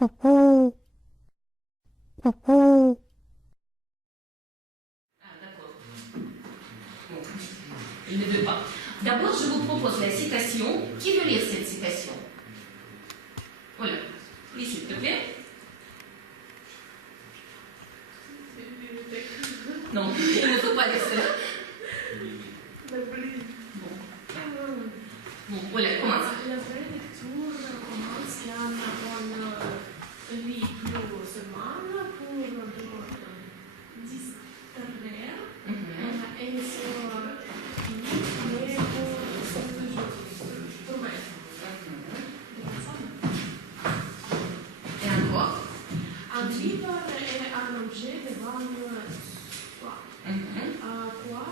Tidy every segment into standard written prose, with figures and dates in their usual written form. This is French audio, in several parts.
d'accord. Bon, il ne veut pas. D'abord, je vous propose la citation. Qui veut lire cette citation? Voilà. Oui, s'il te plaît. Non, il ne faut pas lire cela. Bon, voilà, commence. La vraie lecture commence quand on lit plus seulement pour distraire et se mais pour mettre. Et encore. Un livre est un objet devant soi. Quoi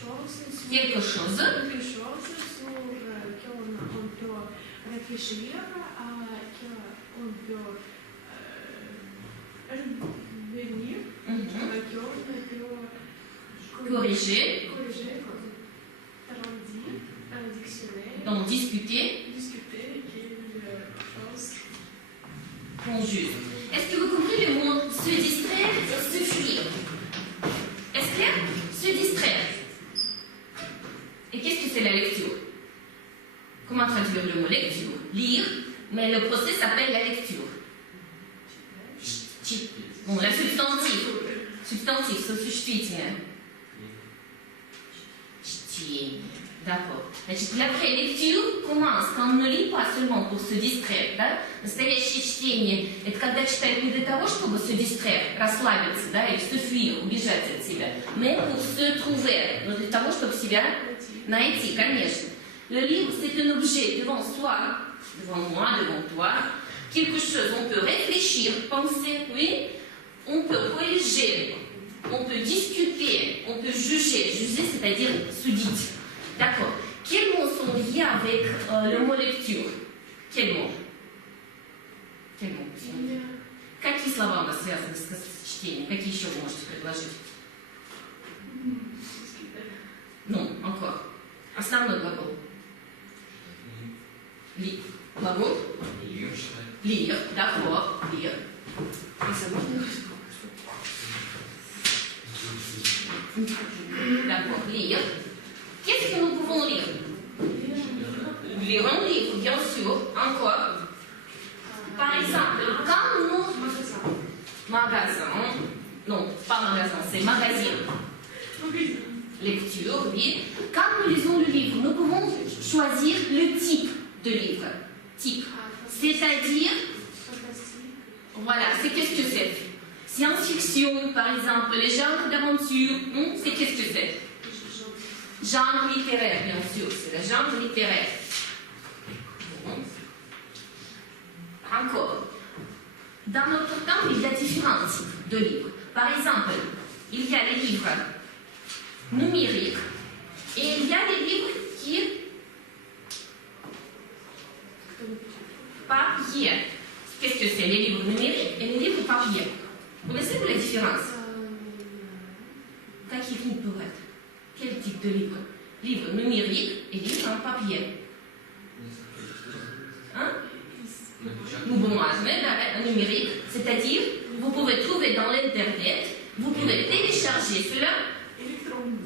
chose Quelque chose. Quelque chose sur qu'on peut réfléchir, qu'on peut revenir, qu'on peut Corriger. traduire, Donc, discuter. quelle chose. Conjugue. Est-ce que vous comprenez le mot se distraire et se fuir? Est-ce clair? Se distraire. Et qu'est-ce que c'est la lecture? Comment traduire le mot lecture? Lire, mais le procès s'appelle la lecture. Bon, la substantif. Substantif, существительное. Чтение. D'accord. Значит, la vraie lecture commence quand on ne lit pas seulement pour se distraire, да? Настоящее чтение – это когда читают не для того, чтобы se distraire, расслабиться, да, или se fuir, убежать от себя, mais pour se trouver, но для того, чтобы себя найти, конечно. Le livre, c'est un objet devant soi, devant moi, devant toi, quelque chose, on peut réfléchir, penser, oui, on peut corriger, on peut discuter, on peut juger, c'est-à-dire судить. D'accord. Quels mots sont liés avec le mot lecture? Quels mots? Quels mots? Какие слова у нас связаны с чтением? Какие еще вы можете предложить? Non, encore. Основной глагол. Глагол? Lire, d'accord, lire. D'accord, lire. Qu'est-ce que nous pouvons lire? Lire un livre, bien sûr. Encore. Par exemple, quand nous... Magasin. Non, pas magasin, c'est magazine. Lecture, oui. Quand nous lisons le livre, nous pouvons choisir le type de livre. Type. C'est-à-dire... Voilà, c'est qu'est-ce que c'est? Science-fiction, par exemple, les genres d'aventure, c'est qu'est-ce que c'est? Genre littéraire, bien sûr, c'est le genre littéraire. Encore. Dans notre temps, il y a différents types de livres. Par exemple, il y a les livres numériques et il y a des livres qui... papier. Qu'est-ce que c'est? Les livres numériques et les livres papier. Vous connaissez-vous la différence? Какие книги бывают? Quel type de livre? Livre numérique et livre en papier. Hein? Ou бумажные, да, numérique, c'est-à-dire vous pouvez trouver dans l'internet, vous pouvez télécharger cela.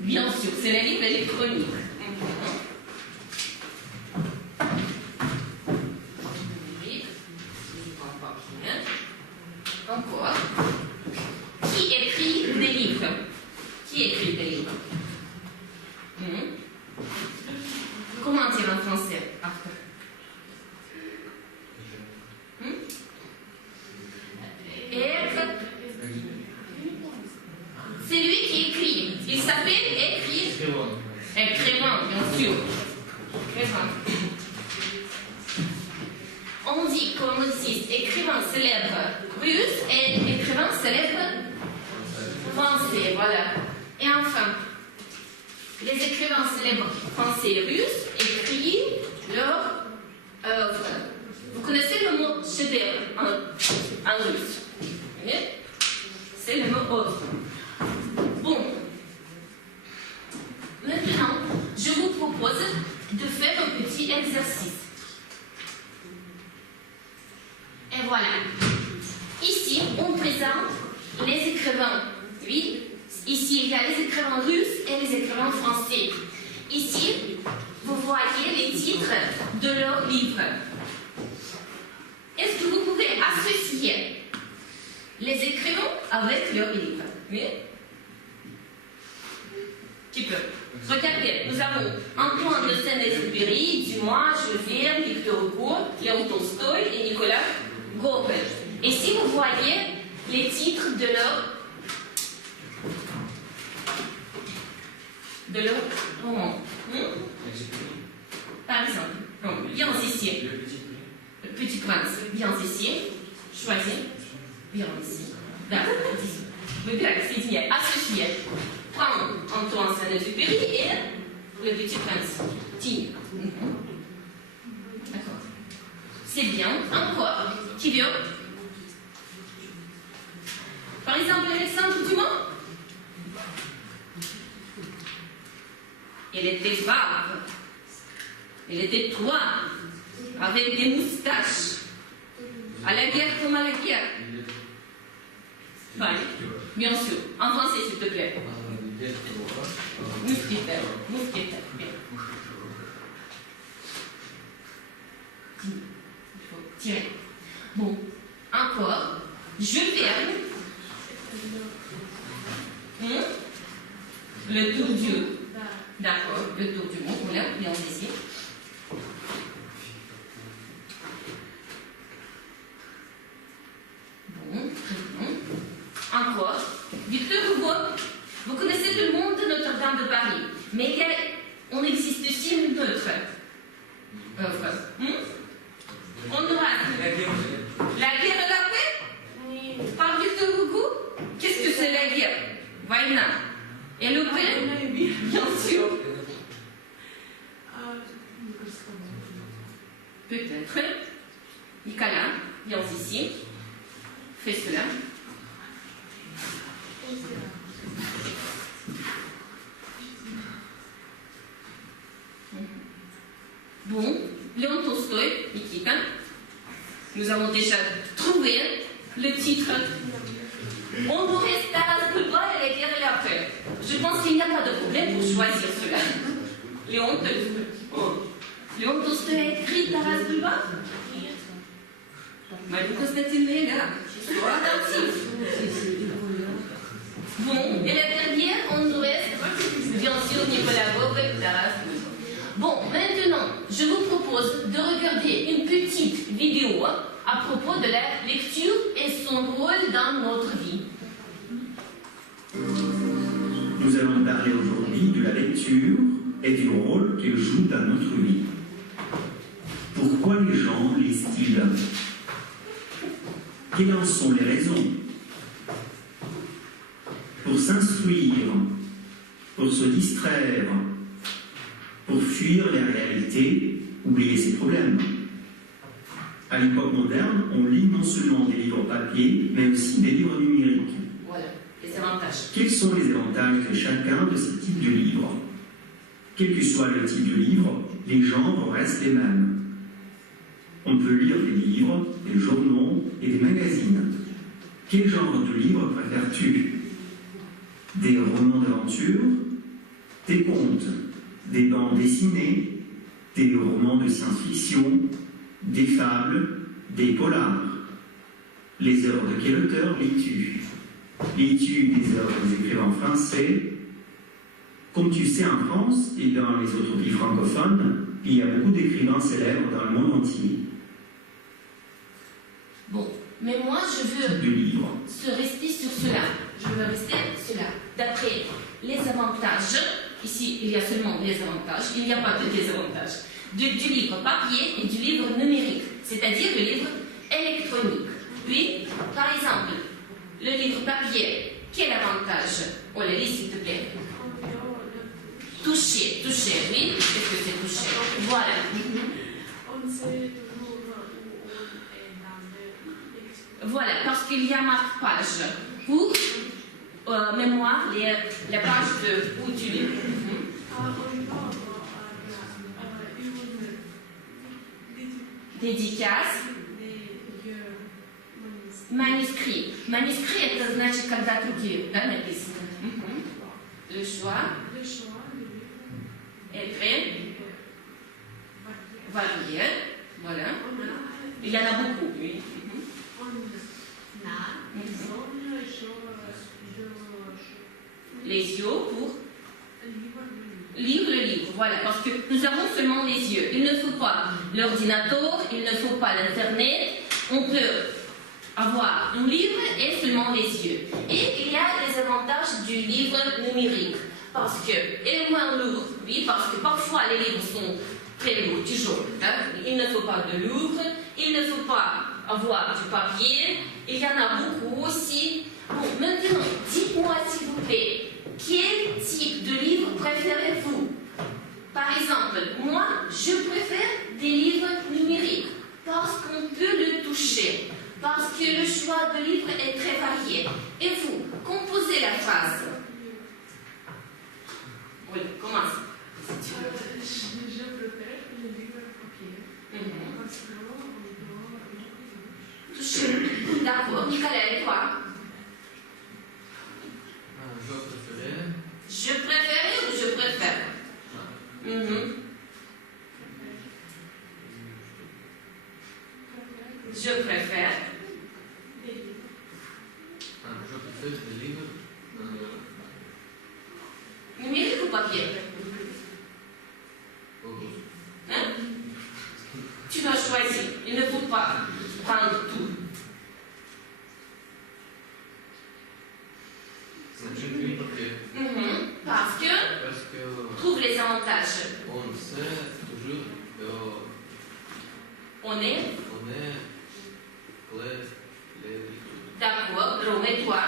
Bien sûr, c'est les livres électroniques. Encore. Qui écrit des livres? Qui écrit des livres? Comment dire en français, Arthur? C'est lui qui écrit. Il s'appelle écrivain. Écrivain, bien sûr. Écrivain. On dit comme aussi écrivain célèbre russe et écrivain célèbre français. Voilà. Et enfin, les écrivains célèbres français et russes écrivent leur œuvre. Vous connaissez le mot chef-d'œuvre en russe? C'est le mot œuvre. Bon. Maintenant, je vous propose de faire un petit exercice. Et voilà. Ici, on présente les écrivains. Oui. Ici, il y a les écrivains russes et les écrivains français. Ici, vous voyez les titres de leurs livres. Est-ce que vous pouvez associer les écrivains avec leurs livres? Oui. Tu peux. Regardez, nous avons Antoine de Saint-Exupéry, Dumas, Jules Verne, Victor Hugo, Léon Tolstoï et Nicolas Gogol. Et si vous voyez les titres de leur roman. Par exemple, donc, viens ici. Le Petit Prince, viens ici. Choisis. Viens ici. D'accord, ici. Vous pouvez signer, associer. Prends Antoine Saint-Exupéry et le Petit Prince. Tiens. D'accord. C'est bien. Encore. Qui veut? Par exemple, Alexandre Dumas. Elle était brave. Elle était droite, avec des moustaches. À la guerre comme à la guerre. Enfin, bien sûr. En français, s'il te plaît. Mousquetaire. Mousquetaire. Bien. Il faut tirer. Bon. Encore. Jules Verne. Le tour du... D'accord, le tour du monde. On l'a bien ici. Bon, très bien. Encore. Victor Hugo. Vous connaissez le monde de Notre-Dame de Paris. Mais on existe aussi une autre œuvre. On aura La guerre et la paix par Victor Hugo. Qu'est-ce que c'est la guerre? Война. Et le paix? Bien sûr. Peut-être. Nicolas, viens ici. Fais cela. Bon, Léon Tolstoï, Nikita. Nous avons déjà trouvé le titre. On vous reste Taras Bulba et la guerre et la paix. Je pense qu'il n'y a pas de problème pour choisir cela. Léon Tolstoï. Oh. Léon Tolstoï a écrit Taras Bulba? Marie Constantine est là. Sois attentif. Bon, et la dernière, on nous reste, bien sûr, Nicolas Gogol, Taras Bulba. Bon, maintenant, je vous propose de regarder une petite vidéo à propos de la lecture et son rôle dans notre vie. Nous allons parler aujourd'hui de la lecture et du rôle qu'elle joue dans notre vie. Pourquoi les gens lisent-ils? Quelles en sont les raisons? Pour s'instruire, pour se distraire, pour fuir les réalités, oublier ses problèmes. À l'époque moderne, on lit non seulement des livres papier, mais aussi des livres numériques. Voilà, les avantages. Quels sont les avantages de chacun de ces types de livres? Quel que soit le type de livre, les genres restent les mêmes. On peut lire des livres, des journaux et des magazines. Quel genre de livre préfères-tu? Des romans d'aventure, des contes, des bandes dessinées, des romans de science-fiction, des fables, des polars. Les œuvres de quel auteur lis-tu? Lis-tu des œuvres des écrivains français? Comme tu sais, en France et dans les autres pays francophones, il y a beaucoup d'écrivains célèbres dans le monde entier. Bon, mais moi je veux De livres. se rester sur cela. Je veux rester cela. D'après les avantages, ici il y a seulement des avantages, il n'y a pas de désavantages, du livre papier et du livre numérique, c'est-à-dire le livre électronique. Puis, par exemple, le livre papier, quel avantage? On le lit s'il te plaît. Toucher, toucher, oui. Qu'est-ce que c'est toucher? Voilà. Voilà, parce qu'il y a marque-page pour mémoire, les pages de où tu lis. Dédicace. Манускрит. Манускрит это значит, когда другие, да, написано. Le choix Le choix de livre est très varié. Voilà. on a, Il y en a beaucoup, oui. zone, Les yeux pour livre, lire le livre. Voilà, parce que nous avons seulement les yeux. Il ne faut pas l'ordinateur, il ne faut pas l'Internet. On peut avoir un livre et seulement les yeux. Et il y a les avantages du livre numérique. Parce que, il est moins lourd, oui, parce que parfois les livres sont très lourds, toujours. Hein? Il ne faut pas de lourd, il ne faut pas avoir du papier, il y en a beaucoup aussi. Bon, maintenant, dites-moi s'il vous plaît, quel type de livre préférez-vous? Par exemple, moi, je préfère des livres numériques parce qu'on peut le toucher, parce que le choix de livres est très varié. Et vous, composez la phrase. Oui, commence. Si tu veux. je préfère le livre papier parce que on peut Toucher. D'accord. Nicolas, et toi? Je préférais ou je préfère? Je préfère. des livres. Numérique ou papier? Hein? Tu dois choisir. Il ne faut pas prendre tout. Parce que trouve les avantages. On sait toujours On est les livres. d'accord. Remets-toi.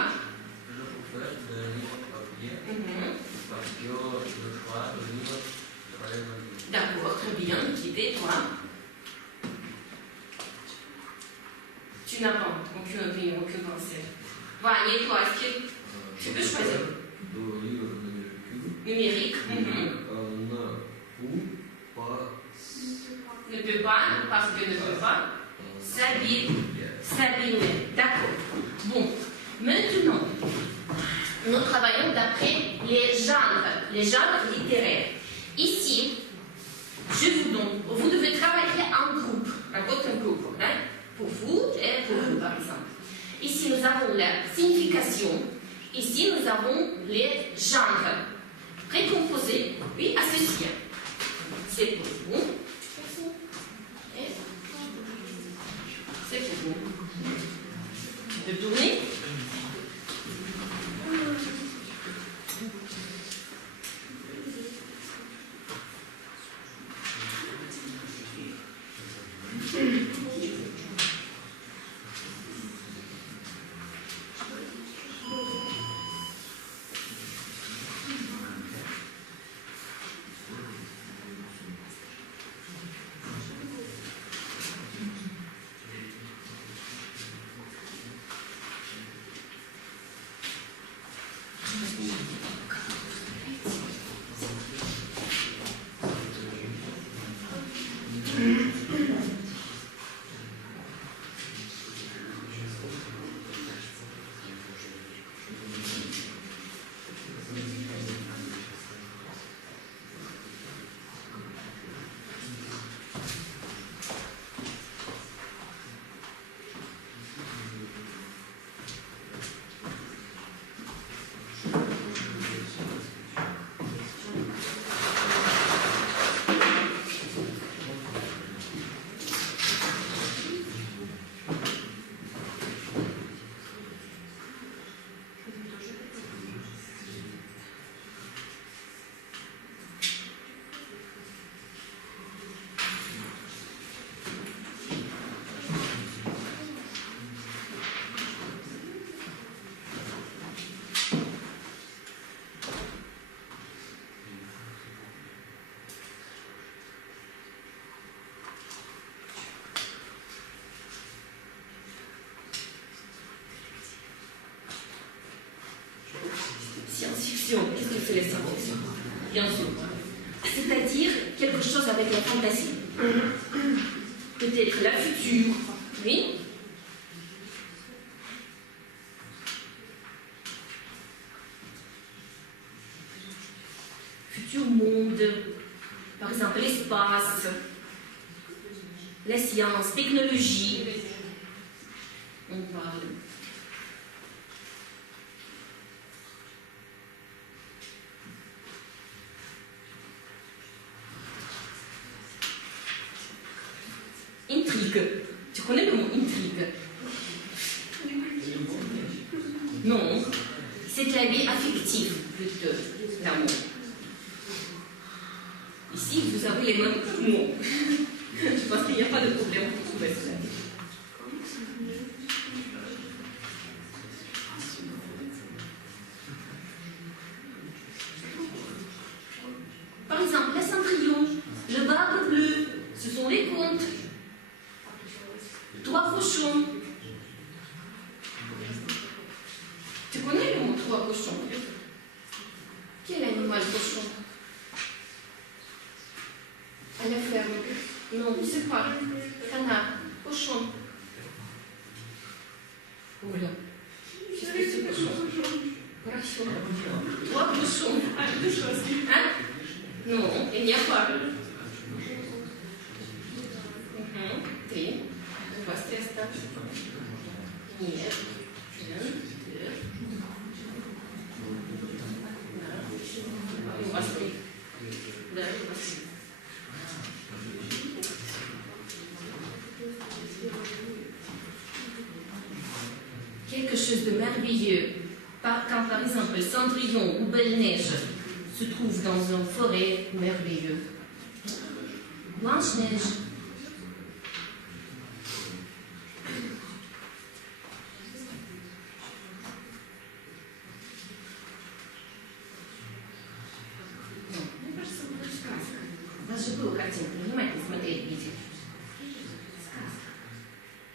Je préfère des livres papier parce que le choix de livre est très varié. D'accord, très bien. Quittez, toi. Tu n'as pas aucune opinion, aucune pensée. Voilà, et toi, est-ce que tu peux choisir? Deux livres Numérique. numériques. Ne peut pas, parce que ne peut pas s'abîmer. D'accord. Bon, maintenant, nous travaillons d'après les genres littéraires. Ici, vous devez travailler en groupe, dans votre groupe, hein, pour vous et pour vous, par exemple. Ici, nous avons la signification. Ici, nous avons les genres précomposés. Oui, associés. C'est pour vous. C'est pour vous. Tu peux tourner? Science-fiction. Qu'est-ce que c'est la science-fiction? Bien sûr. C'est-à-dire quelque chose avec la fantaisie. Peut-être la future, oui. monde, par exemple l'espace, la science, technologie. On parle. Intrigue. Tu connais le mot intrigue? Non. C'est de la vie affective, plutôt, l'amour. Ici, vous avez les mêmes mots. Je pense qu'il n'y a pas de problème pour trouver cela. Par exemple, la Cendrillon, le barbe bleu, ce sont les contes. Trois cochons. Tu connais le mot trois cochons? Quel animal cochon? À la ferme. Non, je ne sais pas. Canard, cochon. Oula. Qu'est-ce que c'est cochon? Cochon. Trois cochons. Hein? Non, il n'y a pas. Три. У вас 300. Нет. У вас 3. Да, у вас 3. Quelque chose de merveilleux. Quand par exemple Cendrillon ou Belle-Neige se trouvent dans une forêt merveilleuse. Blanche-Neige. Вас же было картинка, внимательно смотреть видео. Сказка.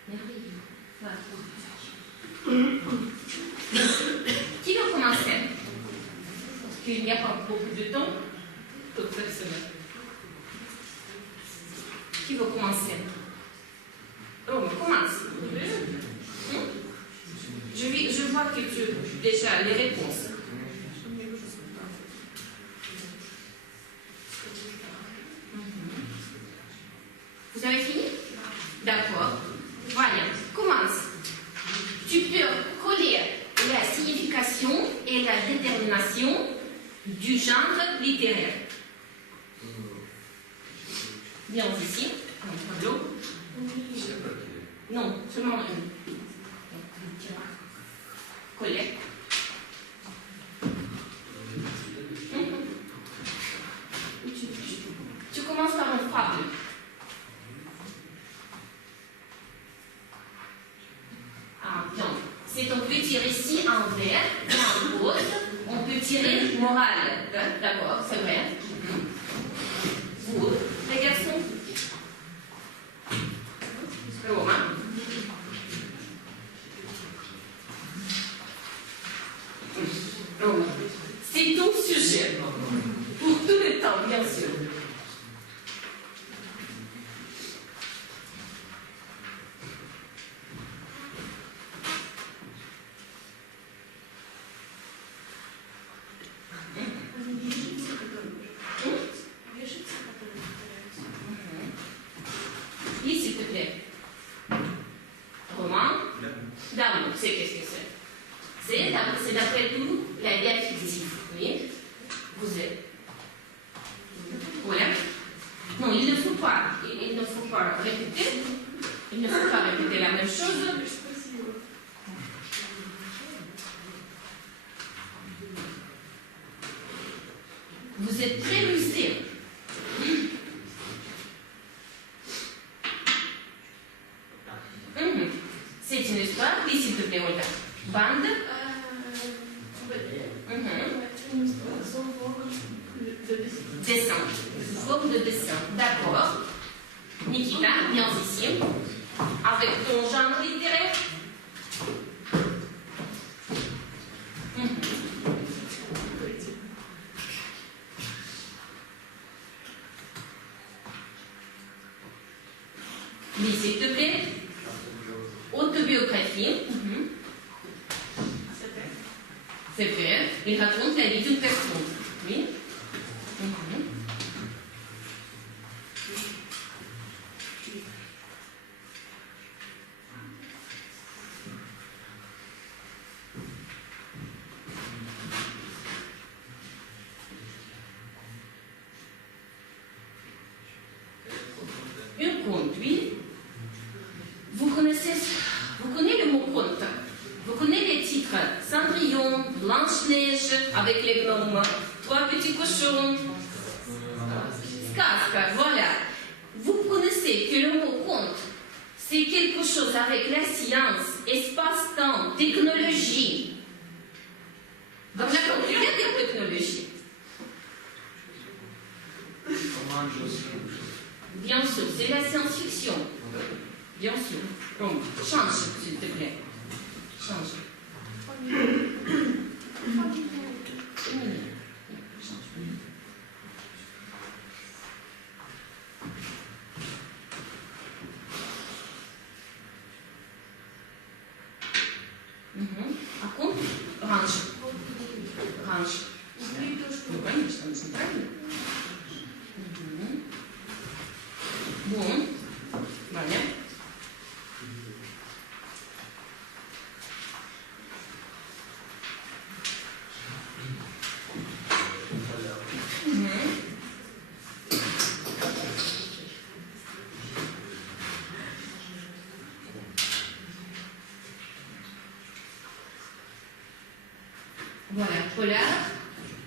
Merveilleux. Voilà. Qui va commencer? Parce qu'il n'y a pas beaucoup de temps pour cette semaine. Qui va commencer? Rome, commence. Je vois que tu as déjà les réponses. Vous avez fini? D'accord. Voilà, commence. Tu peux coller la signification et la détermination du genre littéraire. Viens ici, un tableau. Non, seulement une. Coller. Tu commences par une fable. C'est un petit récit en vers, en prose. On peut tirer morale. D'accord, c'est vrai. Vous, les garçons? Romain? Romain. C'est ton sujet. Pour tout le temps, bien sûr. C'est d'après tout la vie affective. Oui. Vous êtes. Voilà. Non, il ne faut pas répéter. Il ne faut pas répéter la même chose. Vous êtes très rusé. C'est une histoire. Oui, s'il te plaît, Olga. Bande. Dessin. Forme de dessin. D'accord. Nikita, viens ici. Avec ton genre littéraire. Oui, s'il te plaît. Autobiographie. C'est vrai. Il raconte la vie d'une personne. Oui. connaissez le mot conte. Vous connaissez les titres Cendrillon, Blanche-Neige avec les gnomes, Trois petits cochons, Сказка, voilà. Vous connaissez que le mot conte, c'est quelque chose avec la science, espace-temps, technologie. Donc là, quand il y a des technologies. Comment je sais? Bien sûr, c'est la science-fiction. Bien sûr. Donc, change, s'il te plaît. Change. А конт раньше. Раньше. Ну, конечно, очень правильно. Bon. Voilà. Voilà, polar,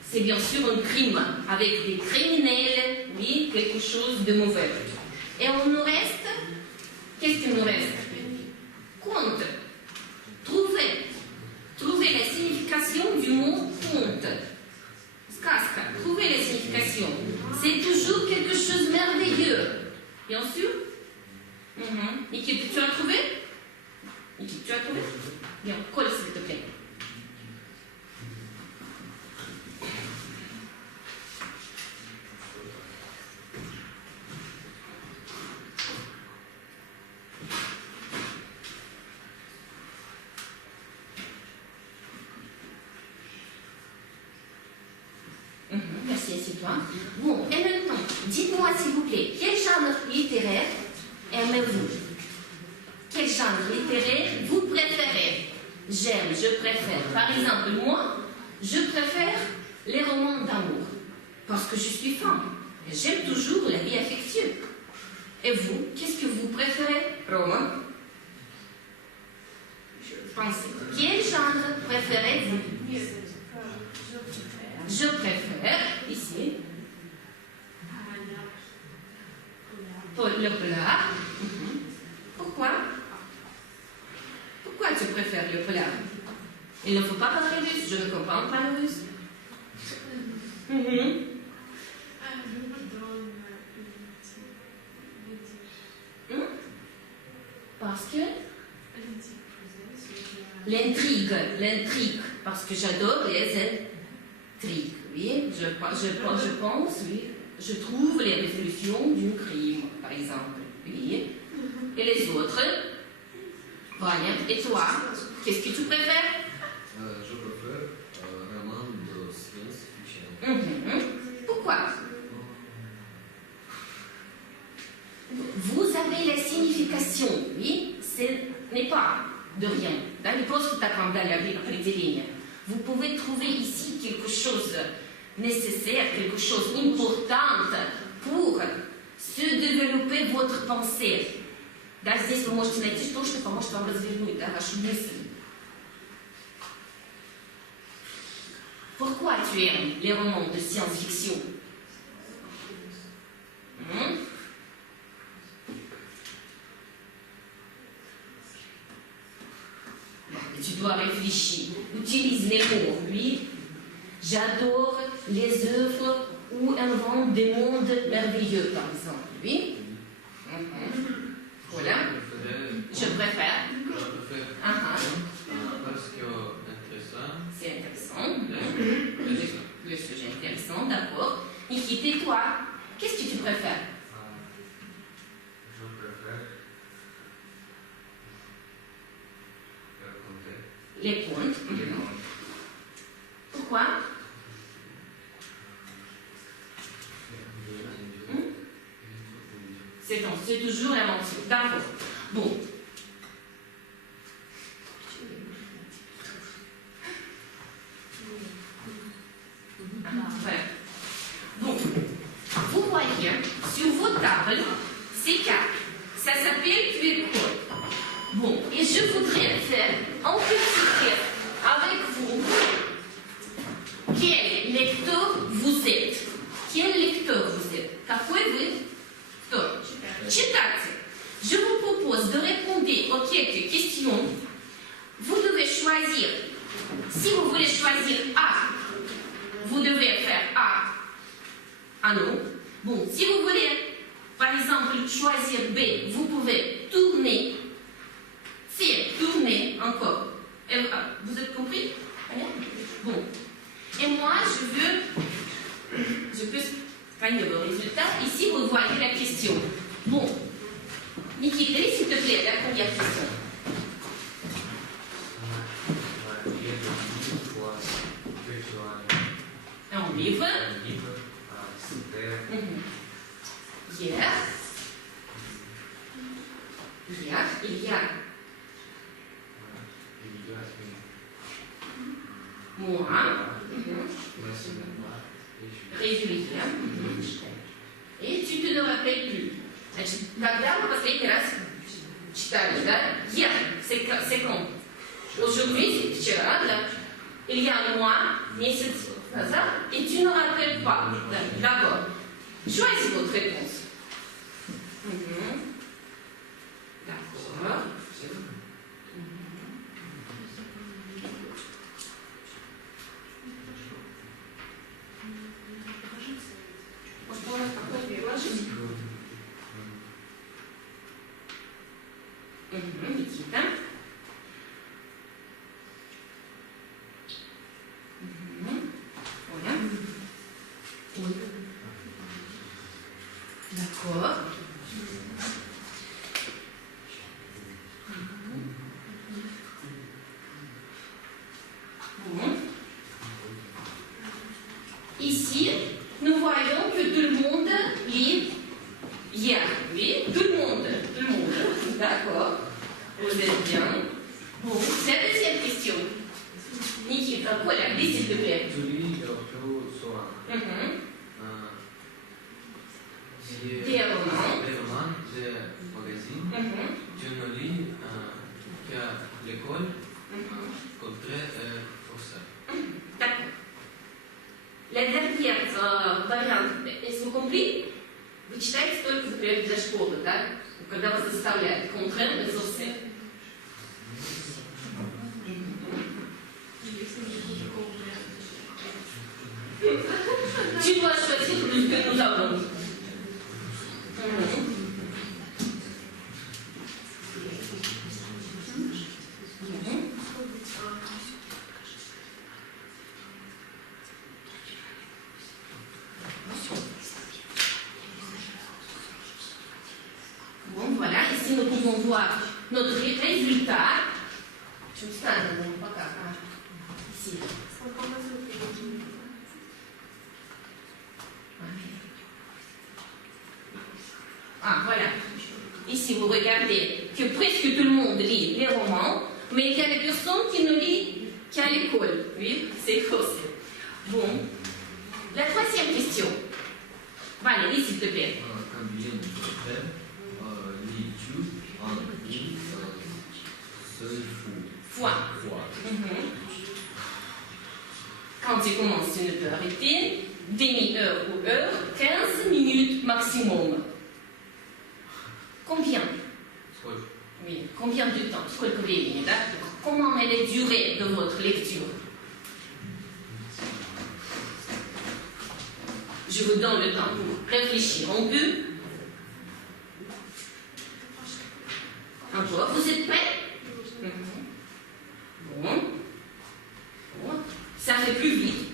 c'est bien sûr un crime, avec des criminels, oui, quelque chose de mauvais. Et on nous reste, qu'est-ce qu'il nous reste? Conte. Trouver la signification du mot conte. Сказка. Trouver la signification. C'est toujours quelque chose de merveilleux. Bien sûr. Nikita, tu as trouvé? Nikita, tu as trouvé? Bien, colle s'il te plaît. Merci, assieds-toi. Bon, et maintenant, dites-moi s'il vous plaît, quel genre littéraire aimez-vous? Quel genre littéraire vous préférez? J'aime, je préfère. Par exemple, moi, je préfère les romans d'amour. Parce que je suis femme. Et j'aime toujours la vie affectueuse. Et vous, qu'est-ce que vous préférez? Roman? Pensez. Quel genre préférez-vous? Je préfère, ici, le polar. Pourquoi? Pourquoi tu préfères le polar? Il ne faut pas parler russe, je ne comprends pas le russe. Parce que l'intrigue, parce que j'adore les intrigues, oui, je pense, oui, je trouve les résolutions d'un crime, par exemple, oui, et les autres, voilà, et toi, qu'est-ce que tu préfères? Je préfère un roman de science-fiction. Pourquoi? Vous avez la signification, oui, ce n'est pas de rien. Да, не просто так вам дали определение. Vous pouvez trouver ici quelque chose nécessaire, quelque chose d'important pour se développer votre pensée. Да, здесь вы можете найти то, что поможет вам развернуть, да, вашу мысль. Pourquoi tu aimes les romans de science-fiction? Tu dois réfléchir. Utilise les mots. Oui, j'adore les œuvres où inventent des mondes merveilleux, par exemple. Oui. Voilà. Je préfère. Parce que intéressant. C'est intéressant. Le sujet intéressant, d'accord. Nikita, et toi, qu'est-ce que tu préfères? Je préfère Les contes. Pourquoi? C'est toujours inventif. D'accord. Bon. Voilà. Bon. Vous voyez sur vos tables ces cartes. Ça s'appelle QR code. Bon, et je voudrais faire un petit test avec vous. Quel lecteur vous êtes? Quel lecteur vous êtes? Какой вы? Кто? Читатель. Je vous propose de répondre aux quelques questions. Vous devez choisir. Si vous voulez choisir A, vous devez faire A non. Bon, si vous voulez, par exemple, choisir B, vous pouvez tourner. C, tourner encore. Vous êtes compris? Bon. Et moi, je peux gagner le résultat. Ici, vous voyez la question. Bon. Nikita, s'il te plaît, la première question. Un livre. Hier, il y a moi, régulier, и tu te le rappelles plus. Значит, когда вы последний раз читали, да? Hier, c'est quand? Aujourd'hui, c'est вчера, да? Il y a un mois, месяц назад, et tu ne rappelles pas. D'accord. Choisissez votre réponse. D'accord. Никита. Оля. D'accord. Bon. Ici, nous voyons que tout le monde lit hier. Oui, tout le monde. D'accord. Vous êtes bien. Bon, la deuxième question. Nikita, voilà, lis s'il te plaît. Tu lis le soir. Des romans. Des romans, des magazines. Tu ne lis qu'à l'école, contraire français. D'accord. La dernière вариант, если вы compris, вы читаете только, например, для школы, да? Когда вас заставляют contraire et français. Tu dois choisir plus que nous avons. Bon, voilà, ici nous pouvons voir notre résultat. Je me stand, ici. Ah, voilà. Ici, vous regardez que presque tout le monde lit les romans, mais il y a des personnes qui ne lisent qu'à l'école. Oui, c'est possible. Bon. La troisième question. Valérie, s'il te plaît. Combien de fois lis-tu en une seule fois? Quand tu commences, tu ne peux arrêter. Demi-heure ou heure, 15 minutes maximum. Combien? Oui, combien de temps? Сколько времени, да? Comment est la durée de votre lecture? Je vous donne le temps pour réfléchir. On peut? Encore, vous êtes prêts? Bon. Ça fait plus vite.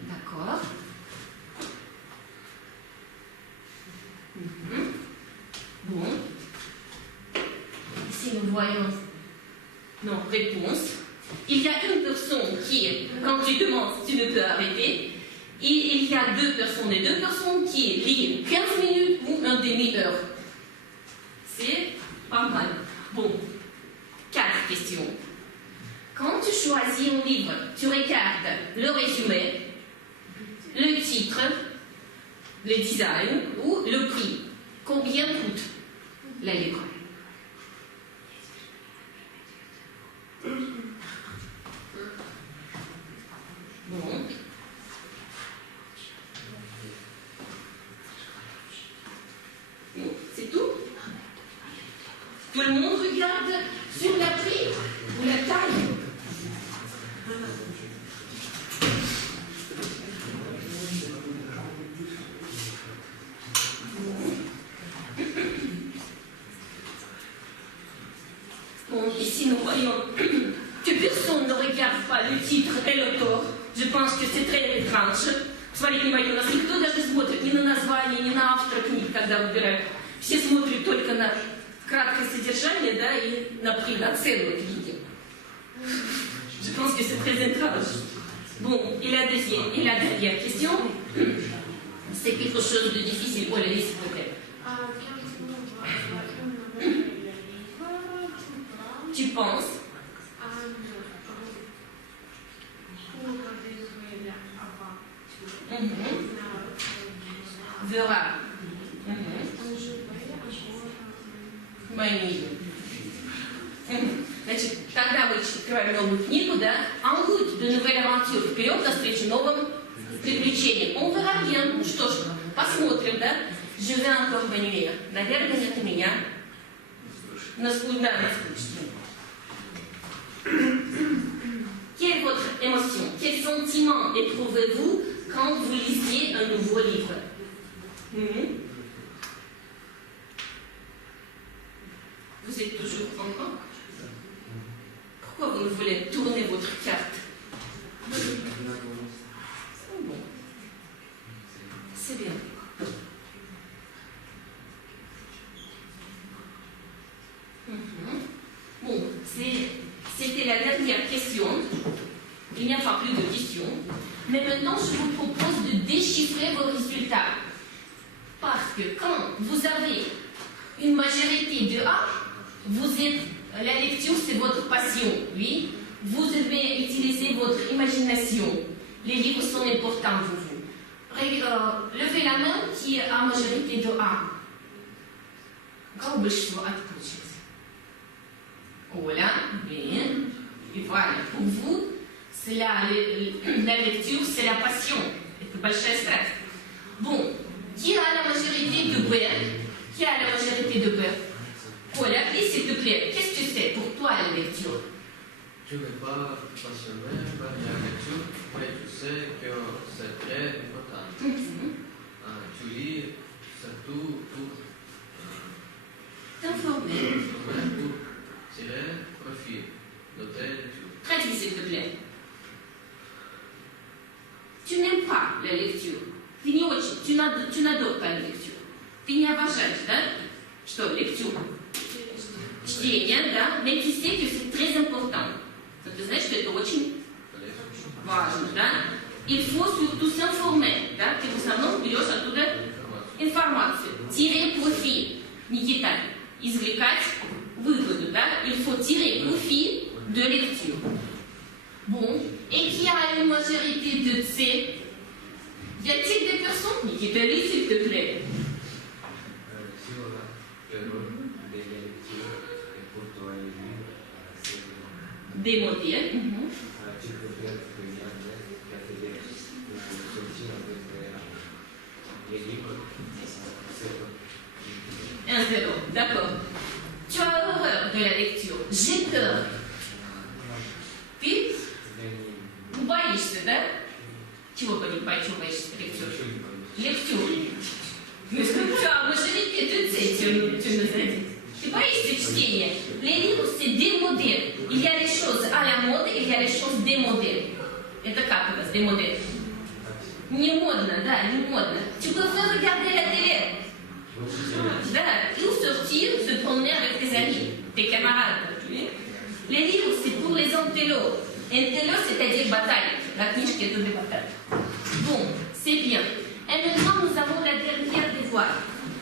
D'accord. Bon. Ici, nous voyons nos réponses. Il y a une personne qui, quand tu demandes, tu ne peux arrêter. Et il y a deux personnes qui lisent 15 minutes ou une demi-heure. C'est pas mal. Bon. 4 questions. Quand tu choisis un livre, tu regardes le résumé, le titre, le design ou le prix. Combien coûte le livre? regarde sur la prix ou la taille. Bon, ici nous voyons que personne ne regarde pas le titre et l'auteur. Je pense que c'est très étrange. Смотрите, внимание, у нас никто даже не смотрит ни на название, ни на автора книг, когда выбирают. Все смотрят только на краткое содержание, да, и на прix, на цену книги. Je pense que c'est très étrange. Bon, et la dernière question, c'est quelque chose de difficile. Oh, Lily, s'il vous plaît. Tu penses verra. Значит, когда мы открываем новую книгу, да, en route de nouvelles aventures, вперед навстречу новым приключениям. On verra bien. Ну что ж, посмотрим, да. Je vais encore venir. Наверное, это меня. Наскучно. Quelle est votre émotion? Quel sentiment éprouvez-vous quand vous lisiez un nouveau livre? Vous êtes toujours encore? Pourquoi vous ne voulez tourner votre carte? Bon. C'est bien. Bon, c'était la dernière question. Il n'y a pas plus de questions. Mais maintenant, je vous propose de déchiffrer vos résultats. Parce que quand vous avez une majorité de A, la lecture, c'est votre passion, oui. Vous devez utiliser votre imagination. Les livres sont importants pour vous. Levez la main qui a majorité de A. Voilà, bien. Et voilà, pour vous, c'est la lecture, c'est la passion. Это большая страсть. Bon, qui a la majorité de B? Qui a la majorité de B? Коля, s'il te plaît, qu'est-ce que c'est pour toi la lecture? Je ne vais pas passionner par la lecture, mais tu sais que c'est très important. Tu lis surtout pour t'informer. Pour tirer profit de tes lectures. Traduis, s'il te plaît. Tu n'aimes pas la lecture. Tu n'adores pas la lecture. Ты не обожаешь, да? Что, lecture? Чтение, да? Mais tu sais que c'est très important. Ты знаешь, что это очень важно, да? Il faut surtout s'informer, да? Ты в основном берешь оттуда информацию. Tirer profit. Никита, извлекать выводы, да? Il faut tirer profit de lecture. Bon, et qui a une majorité de C? Y a-t-il des personnes? Nikita, lis, s'il te plaît. Démodé. Un zéro, d'accord. Tu as horreur de la lecture. J'ai peur. Ты боишься, да? Чего боишься lecture? Lecture. Mais tu as majorité de C, tu nous as dit. Tu боишься чтения. Les livres, c'est démodé. Il y a des choses à la mode, il y a des choses démodées. Это как у нас, démodé? Не модно, да, не модно. Tu préfères regarder la télé? Да, ou sortir, se promener avec tes amis, tes camarades. Les livres, c'est pour les intellos. Intello, c'est-à-dire bataille. La книжка, это des batailles. Bon, c'est bien. Et maintenant, nous avons la dernière devoir.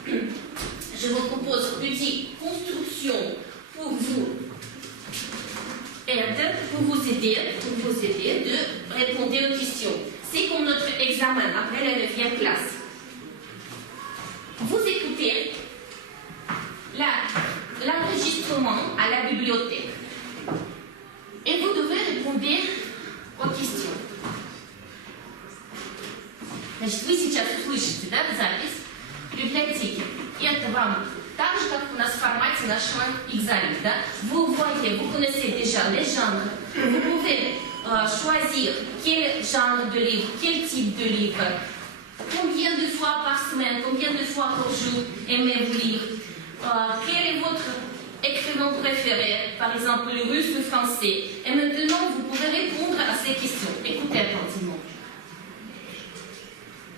Je vous propose une petite construction pour vous aider, de répondre aux questions. C'est comme notre examen après la 9e classe. Vous écoutez l'enregistrement à la bibliothèque et vous devez répondre aux questions. Значит, вы сейчас услышите, да, запись в библиотеке. И это вам так же, как у нас в формате нашего экзамена, да? vous voyez, vous connaissez déjà les genres. Vous pouvez choisir quel genre de livre, quel type de livre. Combien de fois par semaine, combien de fois par jour aimez-vous lire? Quel est votre écrivain préféré? Par exemple, le russe, le français. Et maintenant, vous pouvez répondre à ces questions. Écoutez attentivement.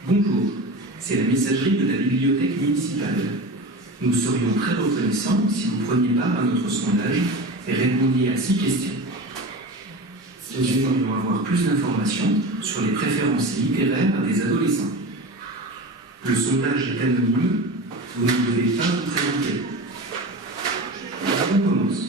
Bonjour, c'est la messagerie de la bibliothèque municipale. Nous serions très reconnaissants si vous preniez part à notre sondage et répondiez à 6 questions. Nous aimerions avoir plus d'informations sur les préférences littéraires des adolescents. Le sondage est anonyme, vous ne devez pas vous présenter. On commence.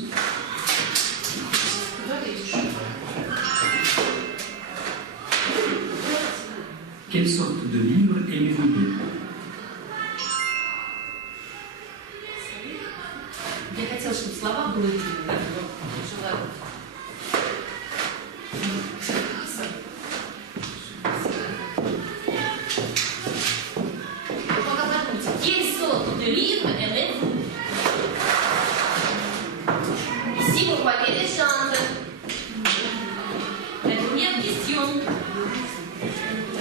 Quelle sorte de livre aimez-vous lire? Я хотела, чтобы слова были длинные. Quelle sorte de livre aimez-vous? Ici, vous voyez les genres. La première question.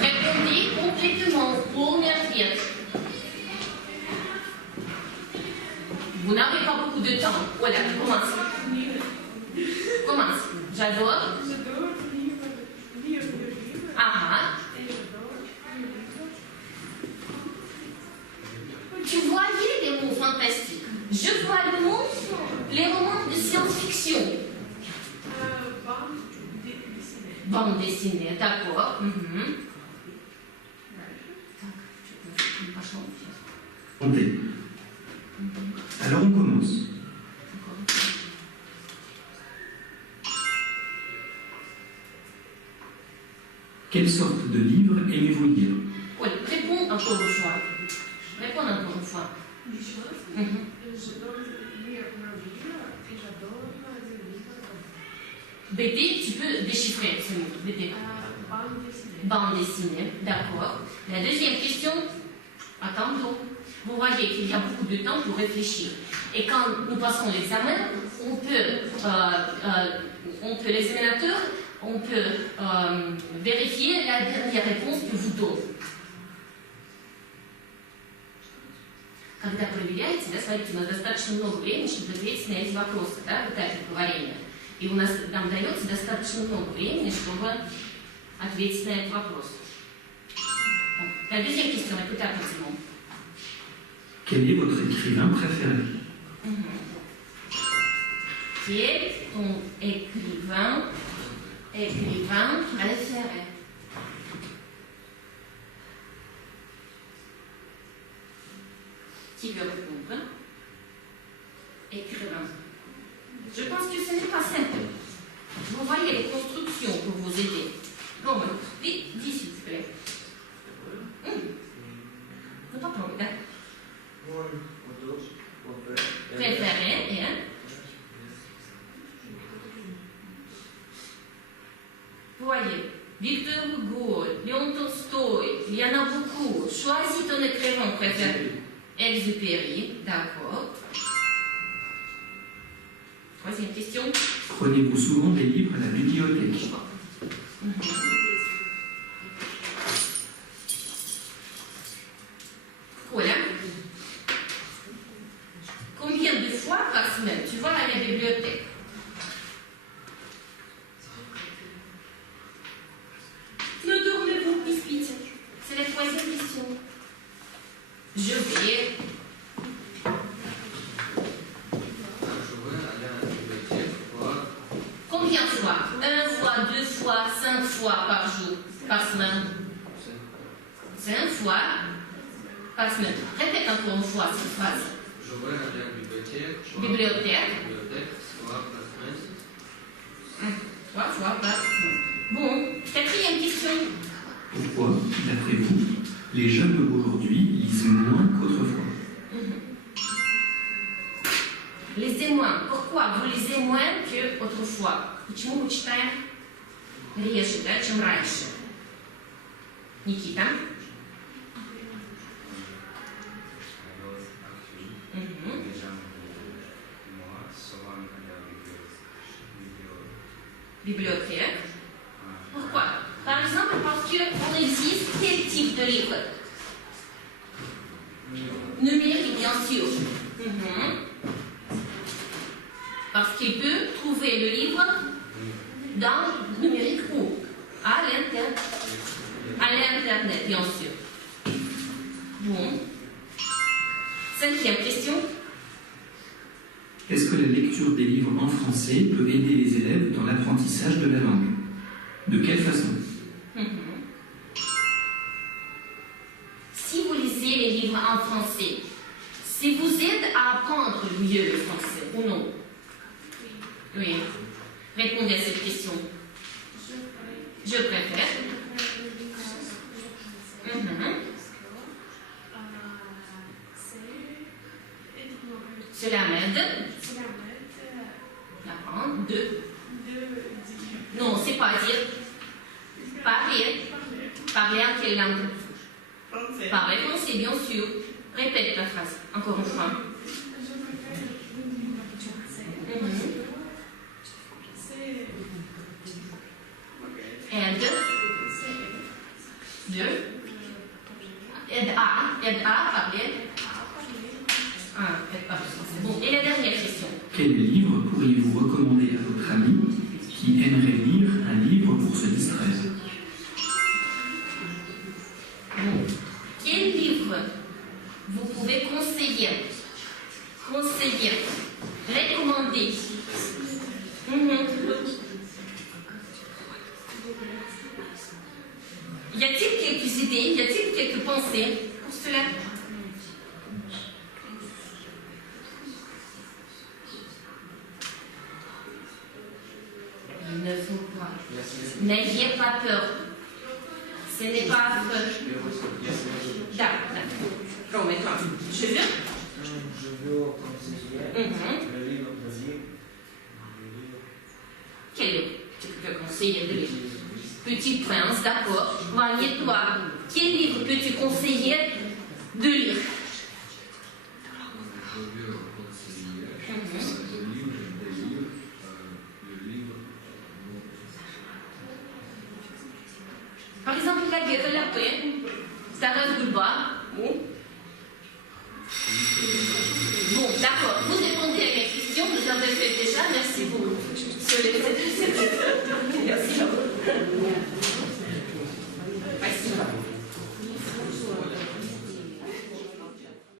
Répondez complètement. Полный ответ. Vous n'avez pas beaucoup de temps. Voilà, commence. Commence. J'adore. J'adore lire des livres. Ah. Et j'adore lire des livres. Tu voyais les mots fantastiques. Je vois le mot, les romans de science-fiction. Bande dessinée. Bande dessinée, d'accord. Comptez. Alors on commence. Quelle sorte de livre aimez-vous lire? Oui, réponds encore une fois. Réponds encore une fois. Des choses. Mhm. J'adore lire un livre et j'adore des livres. BD, tu peux déchiffrer ce mot. BD. Bande dessinée. Bande dessinée, d'accord. La deuxième question, attendons. Vous voyez qu'il y a beaucoup de temps pour réfléchir. Et quand nous passons l'examen, l'examinateur, on peut vérifier la dernière réponse que vous donnez. Когда проверяете, да, смотрите, у нас достаточно много времени, чтобы ответить на эти вопросы, да, в этапе говорения. И у нас нам дается достаточно много времени, чтобы ответить на этот вопрос. La deuxième question, écoutez attentivement. Quel est votre écrivain préféré? Qui est ton écrivain préféré? Qui veut répondre? Écrivain. Je pense que ce n'est pas simple. Vous voyez les constructions pour vous aider. Bon, vite, dis s'il vous plaît. Faut pas prendre, hein? Préféré, et hein? Vous voyez, Victor Hugo, Léon Tolstoï, il y en a beaucoup. Choisis ton écrivain préféré. Exupéry, d'accord. Troisième question. Prenez-vous souvent des livres à la bibliothèque? Voilà. Combien de fois par semaine tu vas à la bibliothèque? Ne dormez-vous, Miss Peter? C'est la troisième question. Je vais. Je vais aller à la bibliothèque voir. Combien de fois? 1 fois, 2 fois, 5 fois par jour, par semaine? 5 fois par semaine. Répète encore une fois cette phrase. Je vais aller à la bibliothèque. Bibliothèque. 3 par semaine. 3 fois par semaine. Bon, quatrième question. Pourquoi, d'après vous, les jeunes d'aujourd'hui lisent moins qu'autrefois? Lisez moins. Pourquoi vous lisez moins qu'autrefois? Почему мы читаем реже, да, чем раньше? Никита? Les gens, moi, souvent, quand bibliothèque. Pourquoi? Par exemple, parce qu'on existe quel type de livre? Numérique, bien sûr. Parce qu'il peut trouver le livre dans le numérique ou à l'Internet, bien sûr. Bon. 5e question. Est-ce que la lecture des livres en français peut aider les élèves dans l'apprentissage de la langue? De quelle façon? Si vous lisez les livres en français, ça vous aide à apprendre mieux le français ou non? Oui. Répondez à cette question. Je préfère. Cela m'aide. D'apprendre. Non, c'est pas dire. Parler. Parler en quelle langue? Parler français, bien sûr. Répète la phrase, encore une fois. Aide. Aide à parler. Bon, et la dernière question. Quel livre pourriez-vous recommander à votre ami qui aimerait lire un livre pour se distraire? Bon. Quel livre vous pouvez conseiller, recommander? Y a-t-il quelques idées, y a-t-il quelques pensées pour cela? Ils ne sont pas. N'ayez pas peur. Ce n'est pas affreux. D'accord. Promets-toi. Je veux conseiller le livre de lire. Quel livre tu peux conseiller de lire? Petit Prince, d'accord. Vanier-toi. Quel livre peux-tu conseiller de lire? Par exemple, la guerre de la paix, Taras Bulba. Bon, d'accord. Vous répondez à mes questions, vous avez fait déjà. Merci beaucoup.